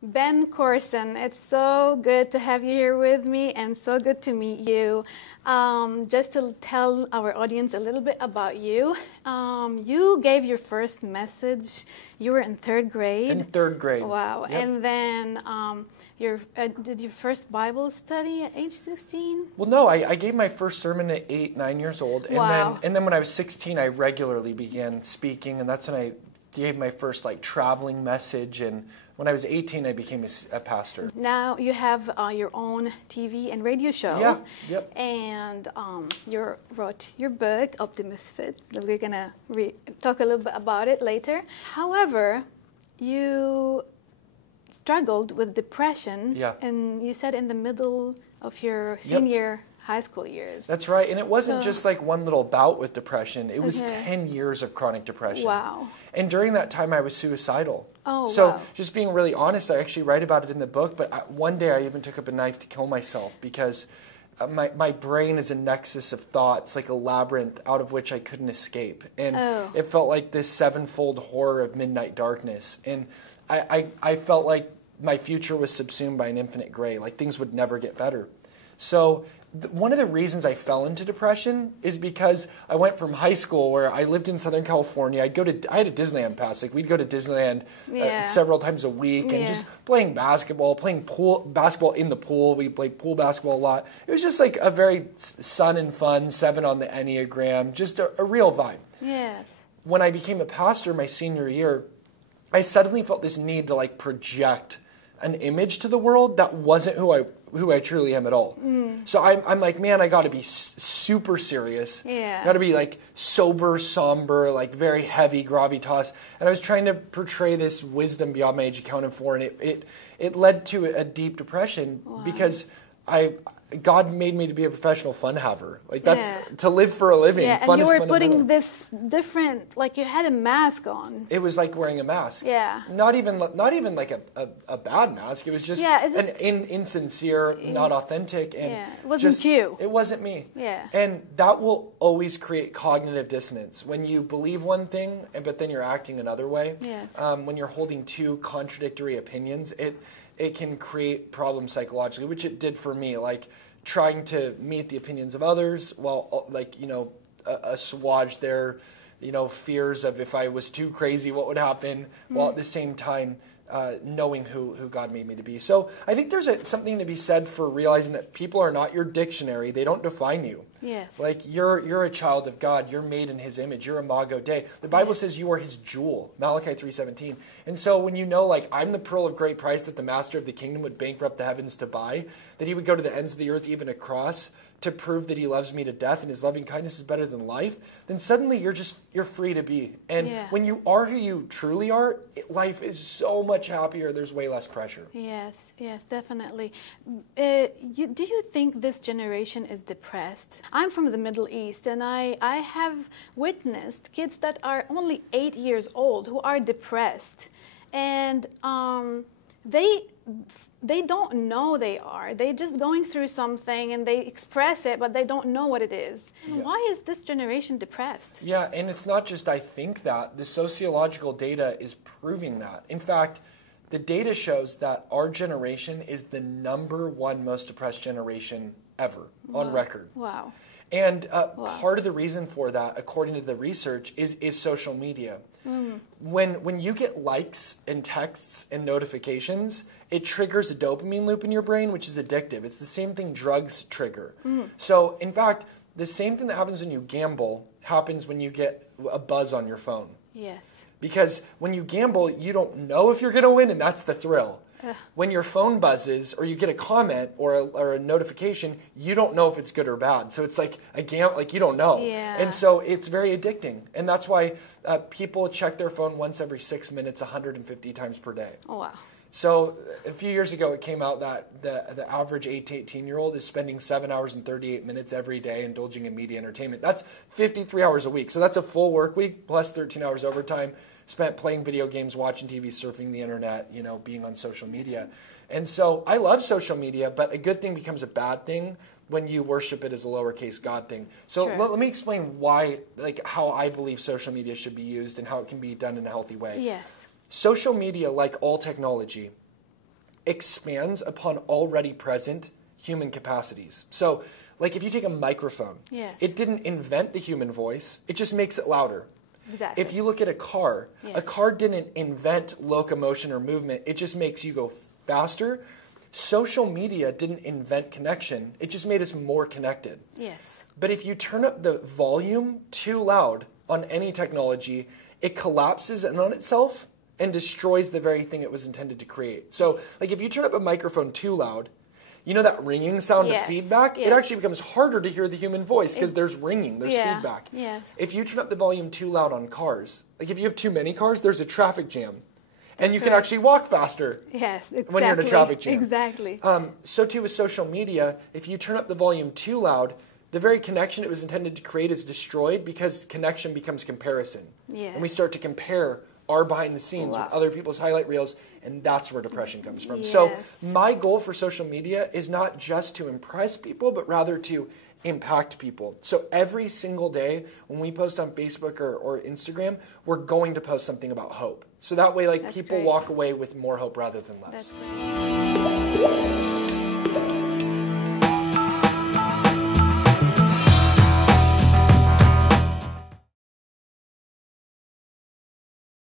Ben Courson, it's so good to have you here with me and so good to meet you. Just to tell our audience a little bit about you, you gave your first message, you were in third grade. In third grade. Wow. Yep. And then did your first Bible study at age 16? Well, no, I gave my first sermon at 8, 9 years old. And Wow. then when I was 16, I regularly began speaking, and that's when I gave my first traveling message. And when I was 18, I became a pastor. Now you have your own TV and radio show. Yeah, yep. And you wrote your book, Optimisfits. We're going to talk a little bit about it later. However, you struggled with depression. Yeah. And you said in the middle of your senior high school years. That's right. And it wasn't just like one little bout with depression. It was Okay. 10 years of chronic depression. Wow. And during that time, I was suicidal. Oh, so wow. just being really honest, I actually write about it in the book, but one day I even took up a knife to kill myself because my brain is a nexus of thoughts, like a labyrinth out of which I couldn't escape. And it felt like this sevenfold horror of midnight darkness. And I felt like my future was subsumed by an infinite gray, like things would never get better. So one of the reasons I fell into depression is because I went from high school where I lived in Southern California. I had a Disneyland pass. Like we'd go to Disneyland several times a week and just playing basketball, basketball in the pool. We played pool basketball a lot. It was just like a very sun and fun 7 on the Enneagram, just a real vibe. Yes. When I became a pastor my senior year, I suddenly felt this need to project an image to the world that wasn't who I truly am at all. So I'm like, man, I got to be super serious. Yeah. Got to be sober, somber, very heavy gravitas. And I was trying to portray this wisdom beyond my age accounted for, and it led to a deep depression because God made me to be a professional fun haver. That's to live for a living. Yeah, fun and you is were putting fundamental. this different, you had a mask on. It was like wearing a mask. Yeah. Not even like a bad mask. It was just, an insincere, not authentic. And it wasn't you. It wasn't me. Yeah. And that will always create cognitive dissonance. When you believe one thing, but then you're acting another way. Yes. When you're holding two contradictory opinions, it can create problems psychologically, which it did for me. Trying to meet the opinions of others while, assuage their, fears of if I was too crazy, what would happen, while at the same time knowing who God made me to be. So I think there's something to be said for realizing that people are not your dictionary. They don't define you. Yes. You're a child of God. You're made in His image. You're imago Dei. The Bible says you are His jewel, Malachi 3:17. And so when I'm the pearl of great price that the master of the kingdom would bankrupt the heavens to buy, that He would go to the ends of the earth, even a cross, to prove that He loves me to death and His loving kindness is better than life, then suddenly you're free to be. And when you are who you truly are, life is so much happier. There's way less pressure. Yes, definitely. Do you think this generation is depressed? I'm from the Middle East, and I have witnessed kids that are only 8 years old who are depressed. And they don't know they are. They're just going through something and they express it, but they don't know what it is. Yeah. Why is this generation depressed? Yeah, and it's not just I think that. The sociological data is proving that. In fact, the data shows that our generation is the #1 most depressed generation ever on record. Wow. And part of the reason for that, according to the research, is social media. When you get likes and texts and notifications, it triggers a dopamine loop in your brain, which is addictive. It's the same thing drugs trigger. So, in fact, the same thing that happens when you gamble happens when you get a buzz on your phone. Yes. Because when you gamble, you don't know if you're going to win, and that's the thrill. When your phone buzzes or you get a comment or a notification, you don't know if it's good or bad. So it's like a you don't know. Yeah. And so it's very addicting. And that's why people check their phone once every 6 minutes, 150 times per day. Oh, wow. So a few years ago, it came out that the average 8 to 18-year-old is spending 7 hours and 38 minutes every day indulging in media entertainment. That's 53 hours a week. So that's a full work week plus 13 hours overtime spent playing video games, watching TV, surfing the internet, being on social media. And so I love social media, but a good thing becomes a bad thing when you worship it as a lowercase God thing. So let me explain why, how I believe social media should be used and how it can be done in a healthy way. Yes. Social media, like all technology, expands upon already present human capacities. So, like if you take a microphone, Yes. it didn't invent the human voice, it just makes it louder. Exactly. If you look at a car Yes. didn't invent locomotion or movement, it just makes you go faster. Social media didn't invent connection, it just made us more connected. Yes. But if you turn up the volume too loud on any technology, it collapses in on itself and destroys the very thing it was intended to create. So, like if you turn up a microphone too loud, you know that ringing sound Yes. of feedback? Yes. It actually becomes harder to hear the human voice because there's ringing, there's Yeah. feedback. Yes. If you turn up the volume too loud on cars, like if you have too many cars, there's a traffic jam. And you can correct. actually walk faster. Yes, exactly. When you're in a traffic jam. Exactly. So too with social media, if you turn up the volume too loud, the very connection it was intended to create is destroyed because connection becomes comparison. Yes. And we start to compare our behind the scenes Wow. with other people's highlight reels, and that's where depression comes from. So Yes. my goal for social media is not just to impress people, but rather to impact people. So every single day when we post on Facebook or Instagram, we're going to post something about hope. So that way, like, That's people great. walk away with more hope rather than less. That's great.